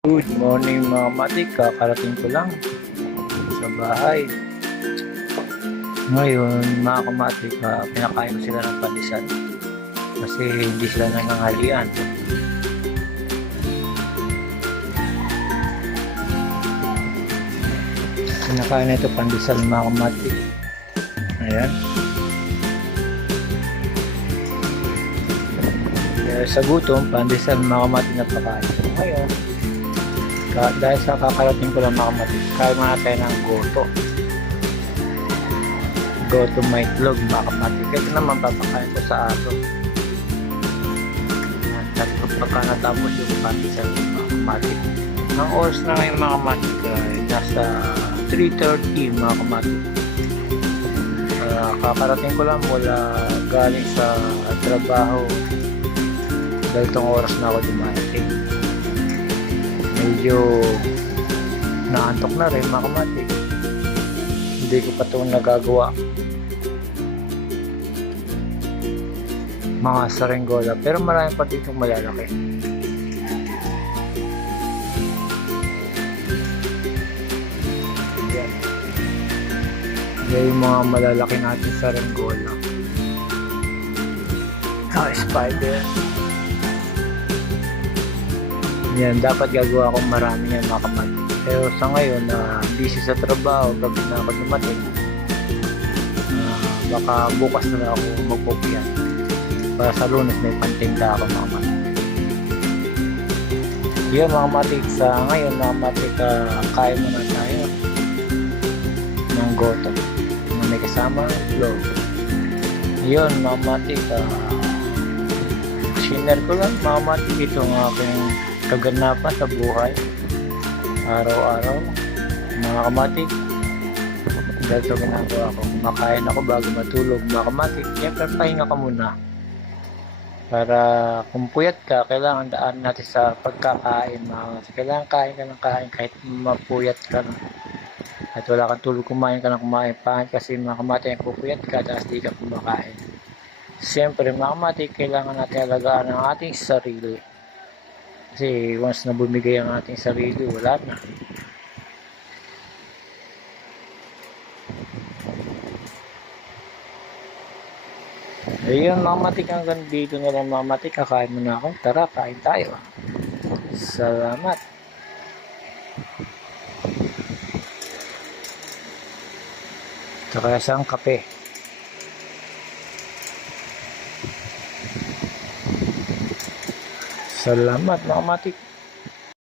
Good morning mga matik, kakarating ko lang sa bahay. Ngayon mga kamatik, pinakain ko sila ng pandesal kasi hindi sila nangangalian. Pinakain na ito pandesal mga kamatik. Ayan. Kaya sa gutom, pandesal mga kamatik na pakain. Ngayon, dahil sa kakarating ko lang mga kamatik, kain muna tayo ng goto may itlog mga kamatik. Ito naman papakain ko sa aso. Tapos pagka natapos yung pandesal mga kamatik, ang oras na ngayon mga kamatik ay nasa 3:30 mga kamatik. Kakarating ko lang mula galing sa trabaho dahil itong oras na ako dumarating. Medyo naantok na rin mga kamatik, hindi ko pa ito nagagawa mga sarenggola, pero marami pa dito malalaki. Yan. Yan yung mga malalaki natin sarenggola. Spider. Yan, dapat gagawa akong marami yan mga kamatik. Pero sa ngayon busy sa trabaho, gabi na ako dumating, baka bukas na lang ako magpupyan para sa Lunes may pantinda ako mga kamatik. Yan mga kamatik, sa ngayon mga kamatik, kain muna tayo ng goto na may kasama itlog. Yun mga kamatik, shiner ko lang mga kamatik itong aking kaganapan sa buhay araw-araw mga kamatik. Dahil ito ginagawa ko, kumakain ako bago matulog mga kamatik. Siyempre pahinga ka muna para kung puyat ka, kailangan daan natin sa pagkakain mga kamatik. Kailangan kain ka ng kain kahit mapuyat ka na, at wala kang tulog, kumain ka ng kumain. Pangit kasi mga kamatik, pupuyat ka tapos di ka kumakain. Siyempre mga kamatik, kailangan natin alagaan ang ating sarili. Kasi once na bumigay ang ating sarili, wala na. Ayun mga matik, hanggang dito na lang mga matik. Kakain muna ako. Tara, kain tayo. Salamat. Tsaka isang kape. Salamat mga matik.